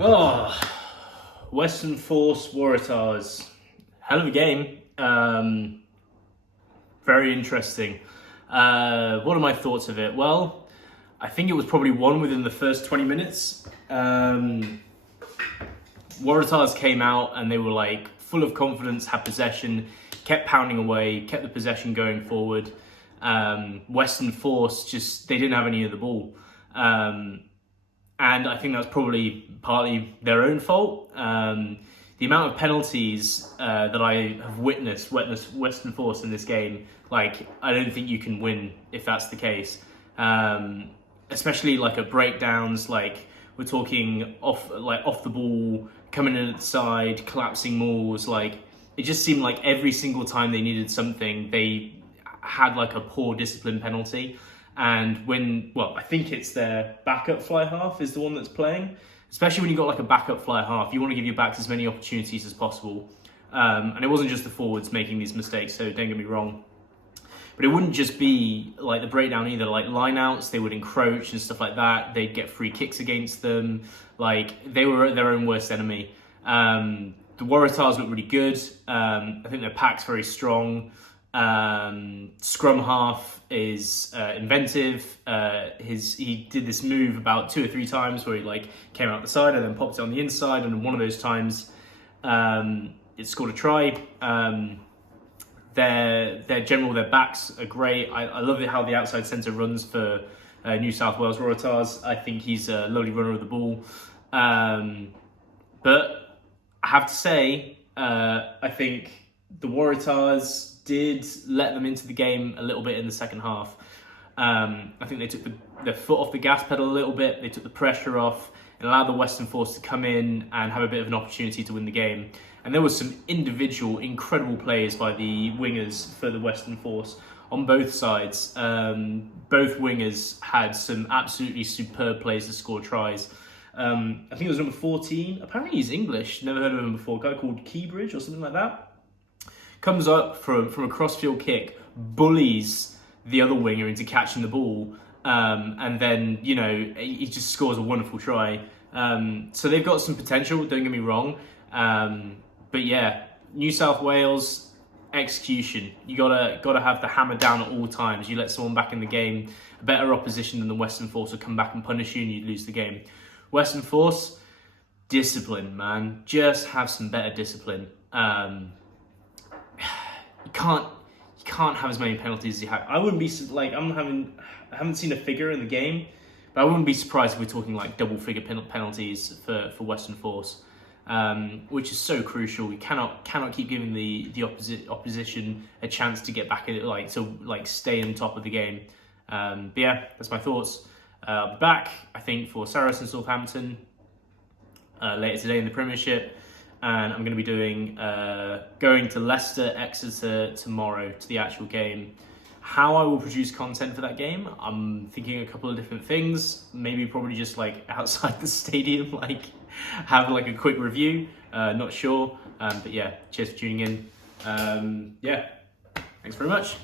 Oh, Western Force Waratahs. Hell of a game. Very interesting. What are my thoughts of it? Well, I think it was probably won within the first 20 minutes. Waratahs came out and they were like full of confidence, had possession, kept pounding away, kept the possession going forward. Western Force they didn't have any of the ball. And I think that's probably partly their own fault. The amount of penalties that I have witnessed Western Force in this game, like, I don't think you can win if that's the case. Especially like at breakdowns, like we're talking off the ball, coming in at the side, collapsing mauls. Like, it just seemed like every single time they needed something, they had like a poor discipline penalty. And I think it's their backup fly half is the one that's playing. Especially when you've got like a backup fly half, you want to give your backs as many opportunities as possible. And it wasn't just the forwards making these mistakes, so don't get me wrong. But it wouldn't just be like the breakdown either. Like lineouts, they would encroach and stuff like that. They'd get free kicks against them. Like, they were their own worst enemy. The Waratahs look really good. I think their pack's very strong. Scrum half is inventive. He did this move about 2 or 3 times where he like came out the side and then popped it on the inside, and one of those times it scored a try. Their backs are great. I love it how the outside centre runs for New South Wales Waratahs. I think he's a lovely runner of the ball. But I have to say, I think the Waratahs did let them into the game a little bit in the second half. I think they took their foot off the gas pedal a little bit. They took the pressure off and allowed the Western Force to come in and have a bit of an opportunity to win the game. And there was some individual incredible plays by the wingers for the Western Force on both sides. Both wingers had some absolutely superb plays to score tries. I think it was number 14. Apparently he's English. Never heard of him before. A guy called Keybridge or something like that. Comes up from a crossfield kick, bullies the other winger into catching the ball, and then, he just scores a wonderful try. So they've got some potential, don't get me wrong. But yeah, New South Wales, execution. You gotta have the hammer down at all times. You let someone back in the game, a better opposition than the Western Force will come back and punish you and you'd lose the game. Western Force, discipline, man. Just have some better discipline. You can't have as many penalties as you have. I wouldn't be like I haven't seen a figure in the game, but I wouldn't be surprised if we're talking like double-figure penalties for Western Force, which is so crucial. You cannot keep giving the opposition a chance to get back in it, to stay on top of the game. But yeah, that's my thoughts. I'll be back, I think, for Saracen Southampton later today in the Premiership. And I'm going to be going to Leicester, Exeter tomorrow to the actual game. How I will produce content for that game, I'm thinking a couple of different things. Maybe probably just like outside the stadium, have like a quick review. Not sure. But yeah, cheers for tuning in. Yeah, thanks very much.